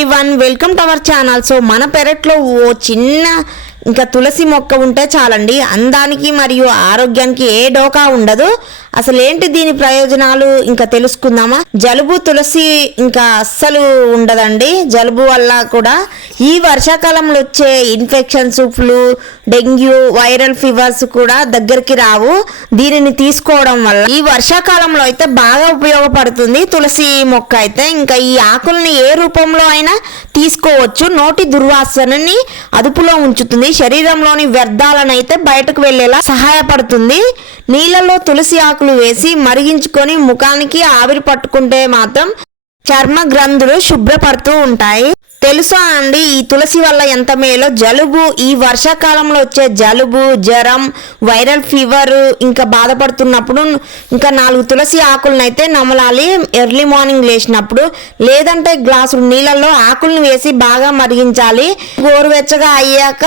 Everyone welcome to our channel so మన పెరట్లో ఓ చిన్న ఇంకా తులసి మొక్క ఉంటే చాలండి. అందానికి మరియు ఆరోగ్యానికి ఏ డోకా ఉండదు. అసలు ఏంటి దీని ప్రయోజనాలు? ఇంకా తెలుసుకుందామా? జలుబు తులసి ఇంకా అస్సలు ఉండదండి. జలుబు వల్ల కూడా ఈ వర్షాకాలంలో వచ్చే infections flu dengue viral fevers కూడా దగ్గరికి రావు. దీనిని తీసుకోవడం వల్ల ఈ వర్షాకాలంలో అయితే బాగా ఉపయోగపడుతుంది తులసి మొక్క అయితే. ఇంకా ఈ ఆకుల్ని ఏ రూపంలో అయినా తీసుకోవచ్చు. నోటి దుర్వాసనని అదుపులో ఉంచుతుంది. శరీరంలోని వ్యర్థాలను అయితే బయటకు వెళ్ళేలా సహాయపడుతుంది. నీళ్ళలో తులసి ఆకు ఆకులు వేసి మరిగించుకొని ముఖానికి ఆవిరి పట్టుకుంటే మాత్రం చర్మ గ్రంథులు శుభ్రపడుతూ ఉంటాయి. తెలుసా అండి ఈ తులసి వల్ల ఎంత మేలో? జలుబు ఈ వర్షాకాలంలో వచ్చే జలుబు జ్వరం వైరల్ ఫీవర్ ఇంకా బాధపడుతున్నప్పుడు ఇంకా నాలుగు తులసి ఆకులను అయితే నమలాలి. ఎర్లీ మార్నింగ్ లేచినప్పుడు లేదంటే గ్లాసులు నీళ్ళల్లో ఆకులను వేసి బాగా మరిగించాలి. గోరువెచ్చగా అయ్యాక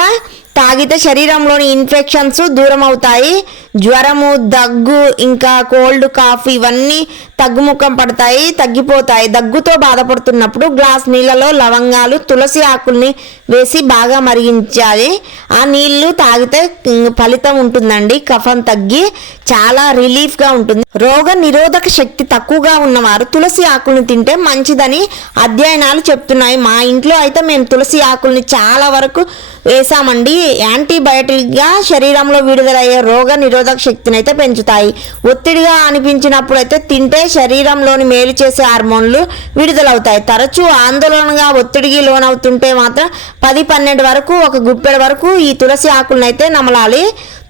తాగితే శరీరంలోని ఇన్ఫెక్షన్స్ దూరం అవుతాయి జ్వరము దగ్గు ఇంకా కోల్డ్ కాఫ్ ఇవన్నీ తగ్గుముఖం పడతాయి తగ్గిపోతాయి. దగ్గుతో బాధపడుతున్నప్పుడు గ్లాస్ నీళ్ళలో లవంగాలు తులసి ఆకుల్ని వేసి బాగా మరిగించాలి. ఆ నీళ్ళు తాగితే ఫలితం ఉంటుందండి. కఫం తగ్గి చాలా రిలీఫ్గా ఉంటుంది. రోగ నిరోధక శక్తి తక్కువగా ఉన్నవారు తులసి ఆకుల్ని తింటే మంచిదని అధ్యయనాలు చెప్తున్నాయి. మా ఇంట్లో అయితే మేము తులసి ఆకుల్ని చాలా వరకు వేసామండి. యాంటీబయాటిక్గా శరీరంలో విడుదలయ్యే రోగ నిరోధక శక్తిని అయితే పెంచుతాయి. ఒత్తిడిగా అనిపించినప్పుడు అయితే తింటే శరీరంలోని మేలు చేసే హార్మోన్లు విడుదలవుతాయి. తరచూ ఆందోళనగా ఒత్తిడికి లోనవుతుంటే మాత్రం పది పన్నెండు వరకు ఒక గుప్పెడు వరకు ఈ తులసి ఆకులను అయితే నమలాలి.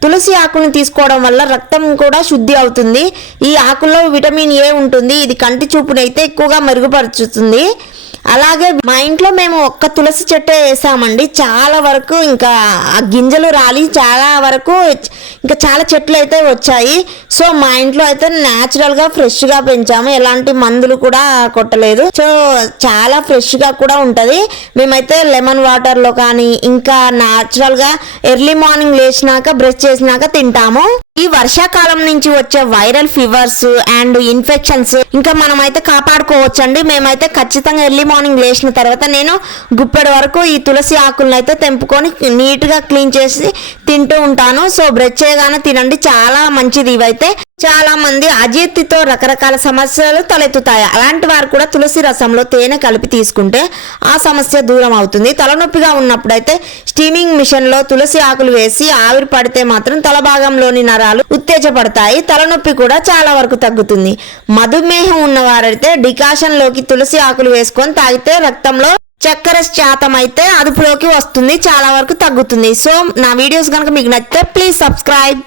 తులసి ఆకును తీసుకోవడం వల్ల రక్తం కూడా శుద్ధి అవుతుంది. ఈ ఆకుల్లో విటమిన్ ఏ ఉంటుంది? ఇది కంటి చూపునైతే ఎక్కువగా మెరుగుపరుచుతుంది. అలాగే మా ఇంట్లో మేము ఒక్క తులసి చెట్టే వేసామండి. చాలా వరకు ఇంకా ఆ గింజలు రాలి. చాలా వరకు ఇంకా చాలా చెట్లు అయితే వచ్చాయి. సో మా ఇంట్లో అయితే న్యాచురల్గా ఫ్రెష్గా పెంచాము. ఎలాంటి మందులు కూడా కొట్టలేదు. సో చాలా ఫ్రెష్గా కూడా ఉంటుంది. మేమైతే లెమన్ వాటర్లో కానీ ఇంకా న్యాచురల్గా ఎర్లీ మార్నింగ్ లేచినాక బ్రష్ చేసినాక తింటాము. ఈ వర్షాకాలం నుంచి వచ్చే వైరల్ ఫీవర్స్ అండ్ ఇన్ఫెక్షన్స్ ఇంకా మనమైతే కాపాడుకోవచ్చండి. మేమైతే ఖచ్చితంగా ఎర్లీ మార్నింగ్ లేచిన తర్వాత నేను గుప్పెడు వరకు ఈ తులసి ఆకులను అయితే తెంపుకొని నీట్గా క్లీన్ చేసి తింటూ ఉంటాను. సో బ్రెడ్ చేయగానే తినండి. చాలా మంచిది ఇవైతే. చాలా మంది అజీర్తితో రకరకాల సమస్యలు తలెత్తుతాయి. అలాంటి వారు కూడా తులసి రసంలో తేనె కలిపి తీసుకుంటే ఆ సమస్య దూరం అవుతుంది. తలనొప్పిగా ఉన్నప్పుడైతే స్టీమింగ్ మిషన్లో తులసి ఆకులు వేసి ఆవిరి పడితే మాత్రం తల భాగంలోని నరాలు ఉత్తేజపడతాయి. తలనొప్పి కూడా చాలా వరకు తగ్గుతుంది. మధుమేహం ఉన్నవారైతే డికాషన్లోకి తులసి ఆకులు వేసుకొని తాగితే రక్తంలో చక్కెర శాతం అయితే అదుపులోకి వస్తుంది. చాలా వరకు తగ్గుతుంది. సో నా వీడియోస్ కనుక మీకు నచ్చితే ప్లీజ్ సబ్స్క్రైబ్.